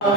Om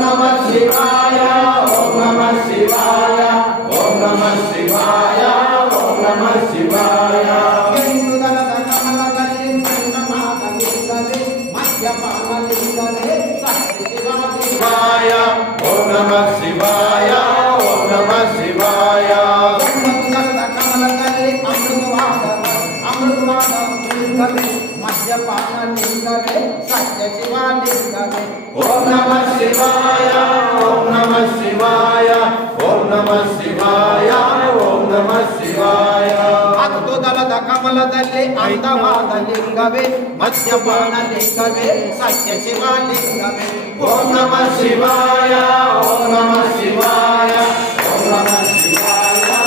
Namah Shivaya, Om Namah Shivaya, Om Namah Shivaya, Om Namah Shivaya. Om Namah Shivaya, Om Namah Shivaya. Om Namah Shivaya, Om Namah Shivaya, Om Namah Shivaya, Om Namah Shivaya. ಅದ್ಭುತದ ಕಮಲದಲ್ಲಿ ಅಂತವಾದ ಲಿಂಗವೇ ಮದ್ಯಪಾನ ಲಿಂಗವೇ ಸತ್ಯ Shiva ಲಿಂಗವೇ. Om Namah Shivaya, Om Namah Shivaya, Om Namah Shivaya.